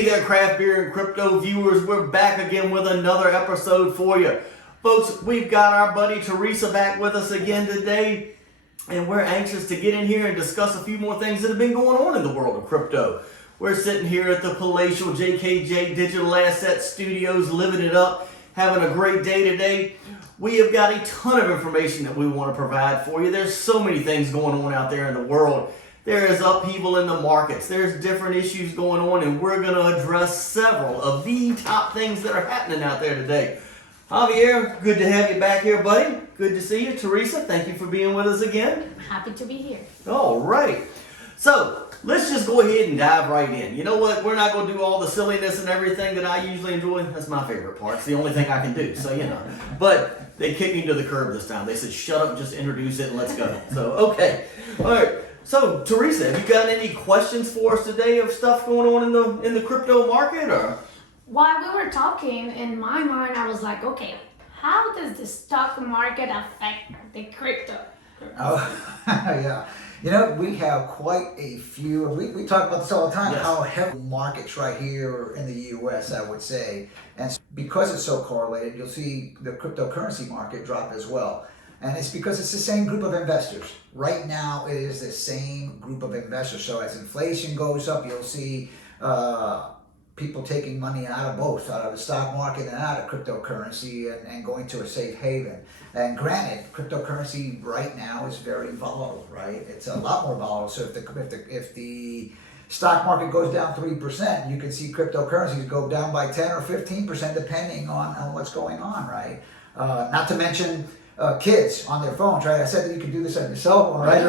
Hey there, craft beer and crypto viewers. We're back again with another episode for you. Folks, we've got our buddy Teresa back with us again today, and we're anxious to get in here and discuss a few more things that have been going on in the world of crypto. We're sitting here at the palatial JKJ Digital Asset Studios, living it up, having a great day today. We have got a ton of information that we want to provide for you. There's so many things going on out there in the world. There is upheaval in the markets. There's different issues going on, and we're going to address several of the top things that are happening out there today. Javier, good to have you back here, buddy. Good to see you. Teresa, thank you for being with us again. Happy to be here. All right. So let's just go ahead and dive right in. You know what? We're not going to do all the silliness and everything that I usually enjoy. That's my favorite part. It's the only thing I can do. So, you know. But they kicked me to the curb this time. They said, shut up, just introduce it, and let's go. So, okay. All right. So, Teresa, have you got any questions for us today of stuff going on in the crypto market, or? While we were talking, in my mind, I was like, okay, how does the stock market affect the crypto? Oh, yeah. You know, we have quite a few, we talk about this all the time, Yes. how heavy markets right here in the U.S., I would say. And because it's so correlated, you'll see the cryptocurrency market drop as well. And it's because it's the same group of investors. Right now, it is the same group of investors. So as inflation goes up, you'll see people taking money out of both, out of the stock market and out of cryptocurrency, and going to a safe haven. And granted, cryptocurrency right now is very volatile, right? It's a lot more volatile. So if the stock market goes down 3%, you can see cryptocurrencies go down by 10 or 15%, depending on what's going on, right? Not to mention kids on their phones, right? I said that you could do this on your cell phone, right?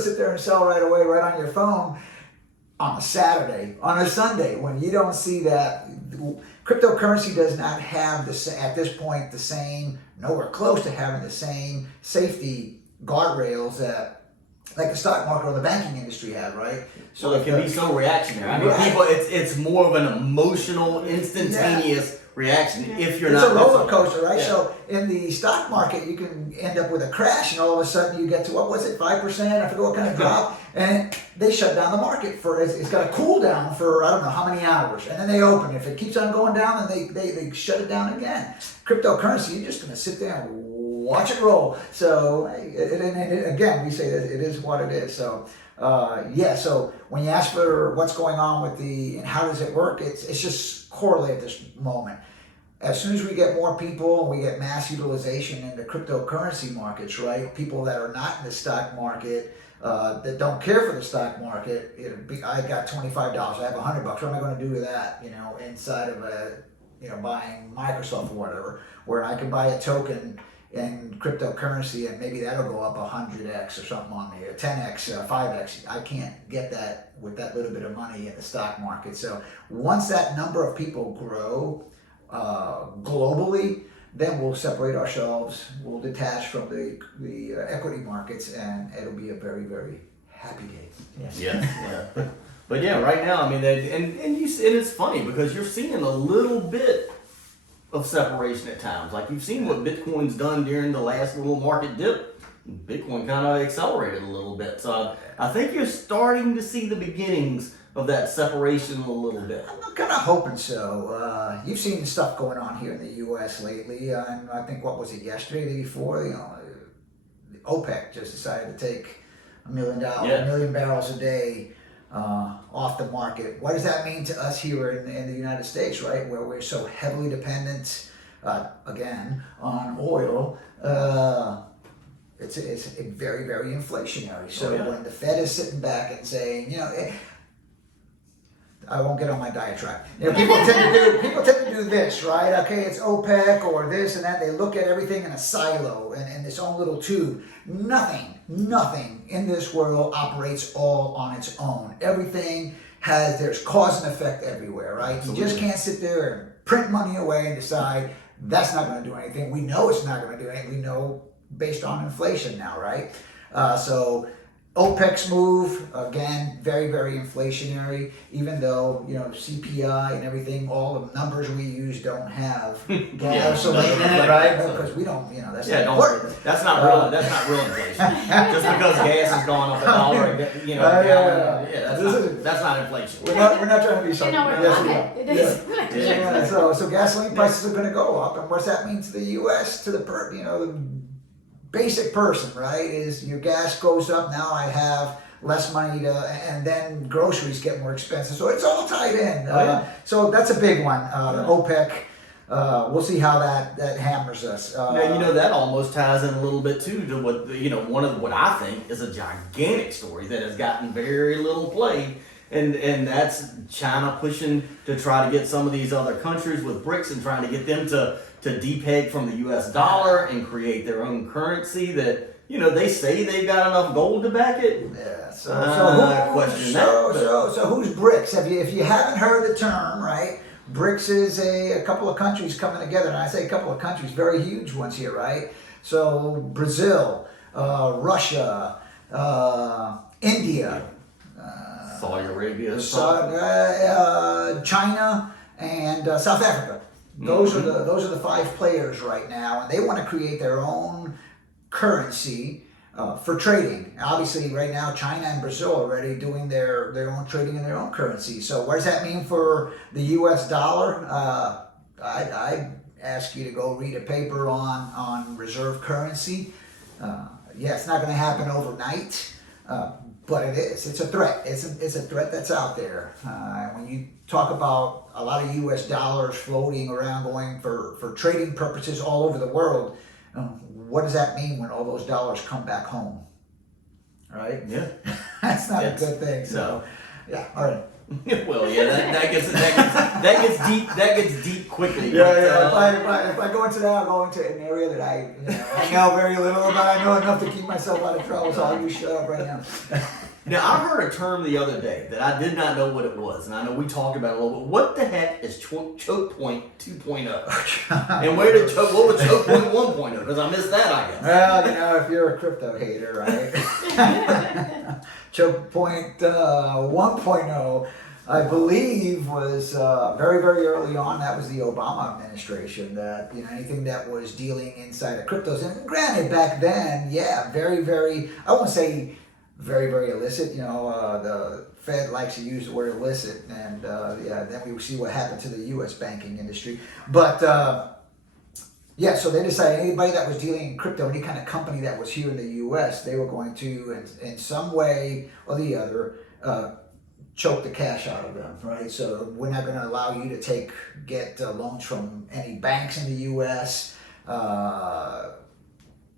Sit there and sell right away, right on your phone on a Saturday, on a Sunday, when you don't see that. Cryptocurrency does not have, at this point, the same, nowhere close to having the same safety guardrails that like the stock market or the banking industry have, right? So it can be so reactionary. I mean, Right. people, it's more of an emotional, instantaneous reaction if you're It's not. a roller coaster, right? Yeah. So in the stock market, you can end up with a crash, and all of a sudden you get to, what was it, 5%? I forget what kind of drop, and they shut down the market for it's got a cool down for I don't know how many hours, and then they open. If it keeps on going down, then they shut it down again. Cryptocurrency, you're just going to sit there and watch it roll. So again, we say that it is what it is. So. So when you ask for what's going on with and how does it work, it's just correlated at this moment. As soon as we get more people and we get mass utilization in the cryptocurrency markets, right? People that are not in the stock market, that don't care for the stock market, I got $25, I have $100. What am I going to do with that? You know, inside of buying Microsoft or whatever, where I can buy a token in cryptocurrency, and maybe that'll go up 100x or something on me, or 10x, 5x. I can't get that with that little bit of money in the stock market. So once that number of people grow globally, then we'll separate ourselves. We'll detach from the equity markets, and it'll be a very, very happy day. Yes. Yeah. But yeah, right now, I mean, and it's funny because you're seeing a little bit of separation at times. Like you've seen what Bitcoin's done during the last little market dip. Bitcoin kind of accelerated a little bit. So I think you're starting to see the beginnings of that separation a little bit. I'm kind of hoping so. You've seen the stuff going on here in the U.S. lately, and I think, what was it, yesterday, the day before? OPEC just decided to take $1 million barrels a day off the market. What does that mean to us here in the United States, right, where we're so heavily dependent, again, on oil? It's very, very inflationary. So when the Fed is sitting back and saying, I won't get on my diatribe. People tend to do this, right? Okay, it's OPEC or this and that. They look at everything in a silo and in this own little tube. Nothing in this world operates all on its own. Everything there's cause and effect everywhere, right? Absolutely. You just can't sit there and print money away and decide that's not going to do anything. We know it's not going to do anything. We know based on inflation now, right? So OPEC's move, again, very, very inflationary, even though, CPI and everything, all the numbers we use don't have gasoline in it, right? Because we don't, that's not important. That's not real. That's not real inflation. Just because gas has gone up $1, that's not inflation. We're not trying to be something. It is. So gasoline prices are going to go up, and what's that mean to the U.S. to the the basic person, right? Is your gas goes up, now I have less money and then groceries get more expensive. So it's all tied in. So that's a big one. OPEC. We'll see how that hammers us. Now that almost ties in a little bit too to what one of what I think is a gigantic story that has gotten very little play, and that's China pushing to try to get some of these other countries with BRICS and trying to get them to depeg from the U.S. dollar and create their own currency that they say they've got enough gold to back it. Yeah. So who's BRICS? If you haven't heard the term, right? BRICS is a couple of countries coming together, and I say a couple of countries, very huge ones here, right? So Brazil, Russia, India, Saudi Arabia, China, and South Africa. Those are the 5 players right now, and they want to create their own currency for trading. Obviously, right now, China and Brazil are already doing their own trading in their own currency. So what does that mean for the U.S. dollar? I'd ask you to go read a paper on reserve currency. It's not going to happen overnight, but it is. It's a threat. It's a threat that's out there. When you talk about a lot of U.S. dollars floating around going for trading purposes all over the world, what does that mean when all those dollars come back home? Right? Yeah. That's not a good thing. So, all right. Well, that gets deep. That gets deep quickly. If I go into that, I'll go into an area that I know very little about. I know enough to keep myself out of trouble, so I'll just shut up right now. Now, I heard a term the other day that I did not know what it was, and I know we talked about it a little bit. What the heck is choke point 2.0? And what was choke point 1.0? Because I missed that, I guess. Well, if you're a crypto hater, right? Choke point 1.0, I believe, was very, very early on. That was the Obama administration. That anything that was dealing inside of cryptos, and granted, back then, very, very. I won't say very, very illicit. The Fed likes to use the word illicit, and then we see what happened to the U.S. banking industry. But so they decided anybody that was dealing in crypto, any kind of company that was here in the U.S., they were going to, in some way or the other, choke the cash out of them, right? So we're not going to allow you to get loans from any banks in the U.S.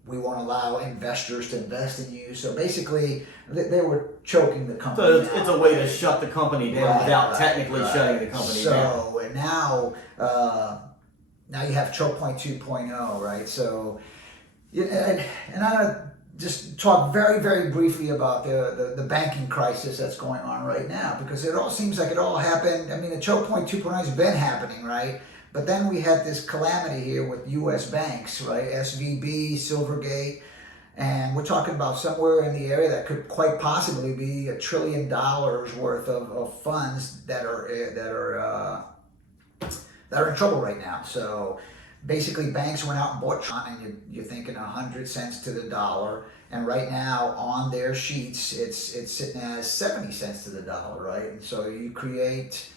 We won't allow investors to invest in you. So basically, they were choking the company. So it's a way to shut the company down without technically shutting the company down. So and now you have choke point 2.0, right? So, and I'm gonna just talk very, very briefly about the banking crisis that's going on right now, because it all seems like it all happened. I mean, the choke point 2.0 has been happening, right? But then we had this calamity here with U.S. banks, right? SVB, Silvergate, and we're talking about somewhere in the area that could quite possibly be $1 trillion worth of funds that are in trouble right now. So basically, banks went out and bought Tron, and you're thinking 100 cents to the dollar, and right now on their sheets, it's sitting as 70 cents to the dollar, right? And so you create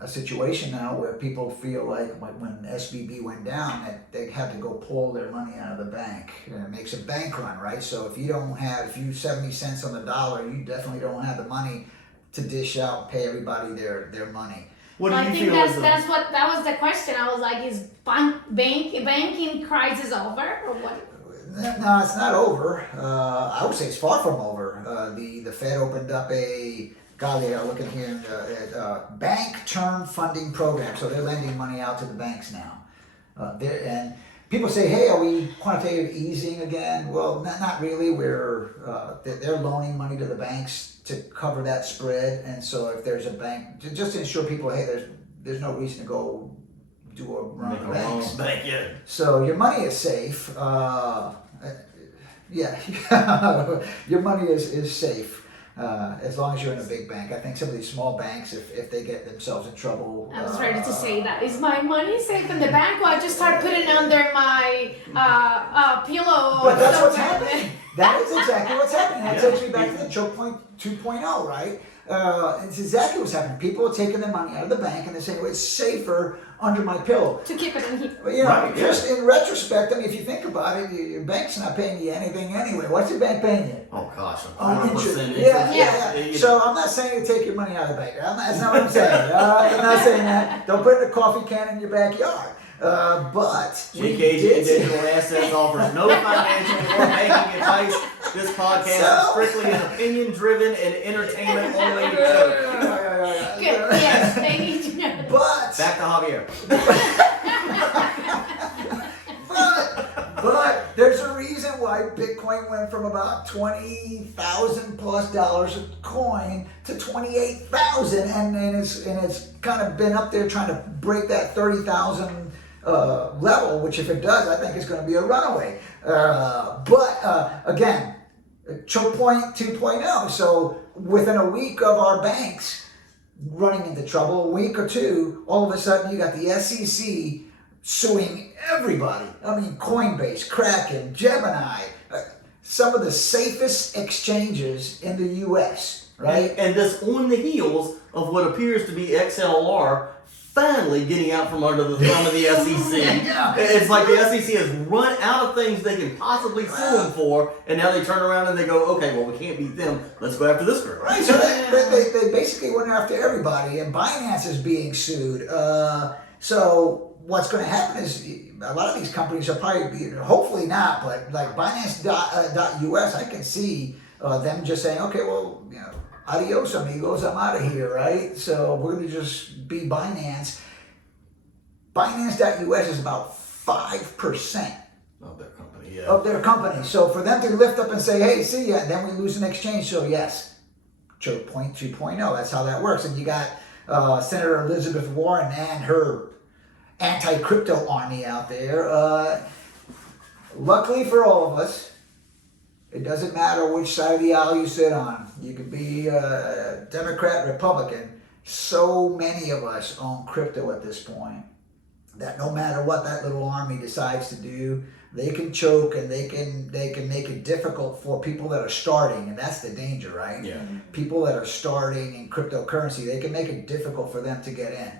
a situation now where people feel like when SVB went down that they had to go pull their money out of the bank, and it makes a bank run, right? So if you 70 cents on the dollar, you definitely don't have the money to dish out and pay everybody their money. What do you think feel that was the question. I was like, is banking crisis over or what? No, it's not over. I would say it's far from over. The Fed opened up a looking here at bank term funding program. So they're lending money out to the banks now. And people say, hey, are we quantitative easing again? Well, not really. They're loaning money to the banks to cover that spread. And so if there's a bank, just to ensure people, hey, there's no reason to go do a run on the banks. Bank, yeah. So your money is safe. Yeah, your money is safe as long as you're in a big bank. I think some of these small banks, if they get themselves in trouble. I was ready to say that. Is my money safe in the bank, or I just start putting under my pillow? But that's what's somewhere? happening. That is exactly what's happening. That Yeah. takes me back to the choke point 2.0, right? It's exactly what's happening. People are taking their money out of the bank and they're saying, well, it's safer under my pillow. To keep it in here. But, you know, Right, yeah. just in retrospect, I mean, if you think about it, your bank's not paying you anything anyway. What's your bank paying you? Oh gosh, On 4% interest. interest. Yeah. So I'm not saying to take your money out of the bank. That's not what I'm saying. I'm not saying that. Don't put it in a coffee can in your backyard. But we JKJ did- Digital Assets offers no financial or banking advice. This podcast is strictly an opinion-driven and entertainment-only show. Good. Yes, they need to know. But Back to Javier. But there's a reason why Bitcoin went from about $20,000 plus a coin to 28,000, and it's kind of been up there trying to break that 30,000 level. Which, if it does, I think it's going to be a runaway. But again, choke point 2.0. So within a week of our banks running into trouble, a week or two, all of a sudden you got the SEC suing everybody. I mean, Coinbase, Kraken, Gemini, some of the safest exchanges in the U.S., right? And this on the heels of what appears to be XLR finally getting out from under the thumb of the SEC. Yeah. It's like the SEC has run out of things they can possibly sue them for, and now they turn around and they go, okay, well, we can't beat them. Let's go after this group. Right, so they basically went after everybody, and Binance is being sued. So what's going to happen is a lot of these companies are probably, hopefully not, but like Binance.us, I can see them just saying, okay, well, adios amigos, I'm out of here, right? So we're going to just be Binance. Binance.us is about 5% Of their company, yeah. of their company. So for them to lift up and say, hey, see ya, then we lose an exchange. So yes, choke point 2.0, that's how that works. And you got Senator Elizabeth Warren and her anti-crypto army out there. Luckily for all of us, it doesn't matter which side of the aisle you sit on. You could be Democrat, Republican. So many of us own crypto at this point that no matter what that little army decides to do, they can choke and they can make it difficult for people that are starting, and that's the danger, right? Yeah. People that are starting in cryptocurrency, they can make it difficult for them to get in.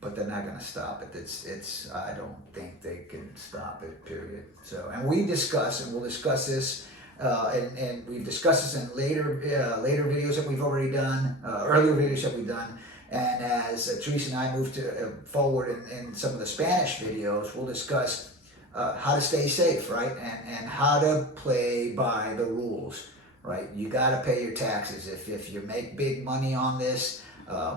But they're not going to stop it. It's. I don't think they can stop it. Period. So, and we discuss, and we'll discuss this, and we've discussed this in later videos that we've already done, earlier videos that we've done. And as Teresa and I move to forward in some of the Spanish videos, we'll discuss how to stay safe, right, and how to play by the rules, right. You got to pay your taxes. If you make big money on this.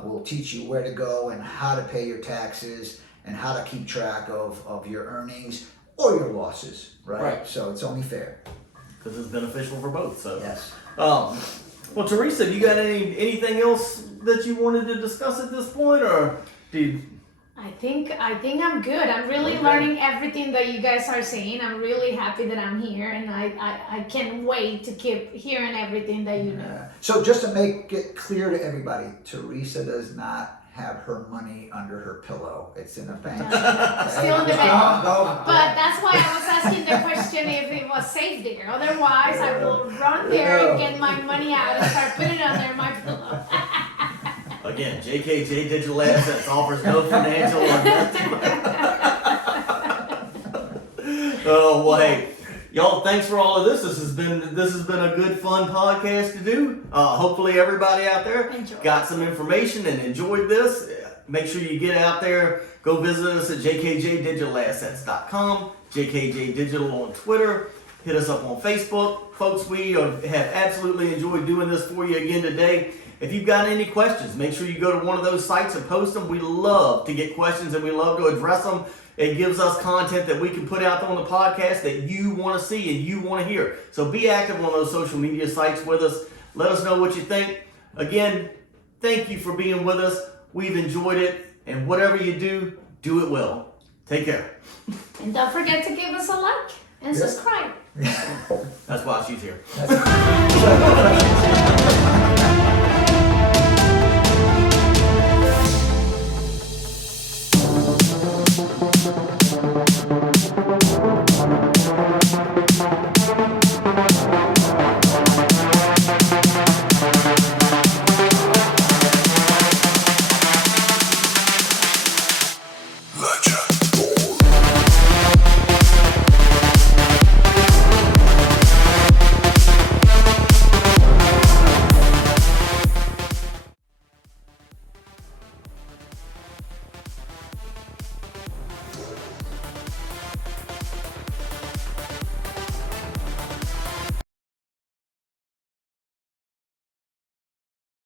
We'll teach you where to go and how to pay your taxes and how to keep track of your earnings or your losses, right? So it's only fair. Because it's beneficial for both. So Yes. Well, Teresa, you got anything else that you wanted to discuss at this point, or I think I'm good. I'm really Okay. learning everything that you guys are saying. I'm really happy that I'm here, and I can't wait to keep hearing everything that you know. So just to make it clear to everybody, Teresa does not have her money under her pillow. It's in a bank. Still in the bank. No. But that's why I was asking the question if it was safe there. Otherwise, I will run there and get my money out and start putting it under my pillow. again, JKJ Digital Assets offers no financial or Oh well, hey, y'all, thanks for all of this. This has been a good, fun podcast to do. Hopefully, everybody out there got some information and enjoyed this. Make sure you get out there. Go visit us at jkjdigitalassets.com, JKJ Digital on Twitter. Hit us up on Facebook. Folks, we have absolutely enjoyed doing this for you again today. If you've got any questions, make sure you go to one of those sites and post them. We love to get questions and we love to address them. It gives us content that we can put out on the podcast that you want to see and you want to hear. So be active on those social media sites with us. Let us know what you think. Again, thank you for being with us. We've enjoyed it. And whatever you do, do it well. Take care. And don't forget to give us a like And subscribe. That's why she's here. That's